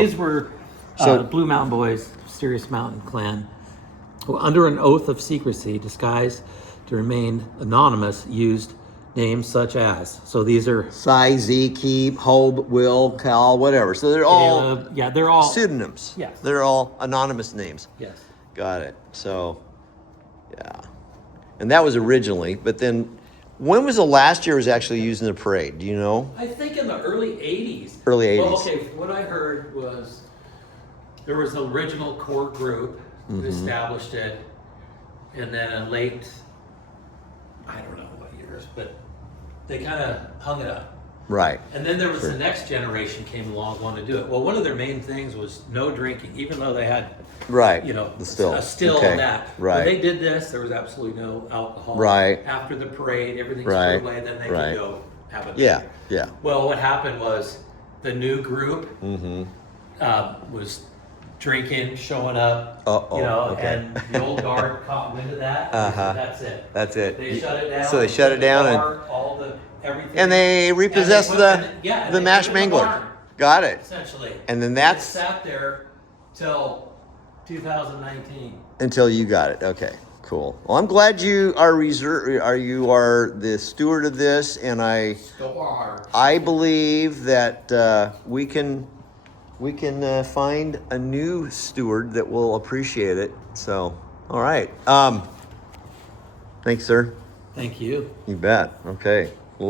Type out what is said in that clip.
These were So- the Blue Mountain Boys, Serious Mountain Clan, who under an oath of secrecy, disguised to remain anonymous, used names such as. So these are Cy, Z, Keep, Hob, Will, Cal, whatever. So they're all Caleb. Yeah, they're all pseudonyms. Yes. They're all anonymous names. Yes. Got it. So, yeah. And that was originally, but then when was the last year it was actually used in the parade? Do you know? I think in the early 80s. Early Well, 80s. okay, what I heard was there was an original core group who established it, and then in late, I don't know what years, but they kind of hung it up. Right. And then there was the next generation came along, wanted to do it. Well, one of their main things was no drinking, even though they had, Right. you know, The still. a still Okay. on that. Right. When they did this, there was absolutely no alcohol. Right. After the parade, everything's Right. put away, then they Right. could go have a Yeah. drink. Yeah. Well, what happened was the new group was drinking, showing up, Uh-oh, you know, okay. and the old guard caught wind of that. And Uh-huh. said, that's it. That's it. They shut it down. So they shut it down and all the everything. and they repossessed And they put- the yeah, and the they mash put it in the mangler. barn, Got it. essentially. And then It that's sat there till 2019. until you got it. Okay. Cool. Well, I'm glad you are you are the steward of this, and I believe that we can find a new steward that will appreciate it. So, all right. Thanks, sir. Thank you. You bet. Okay.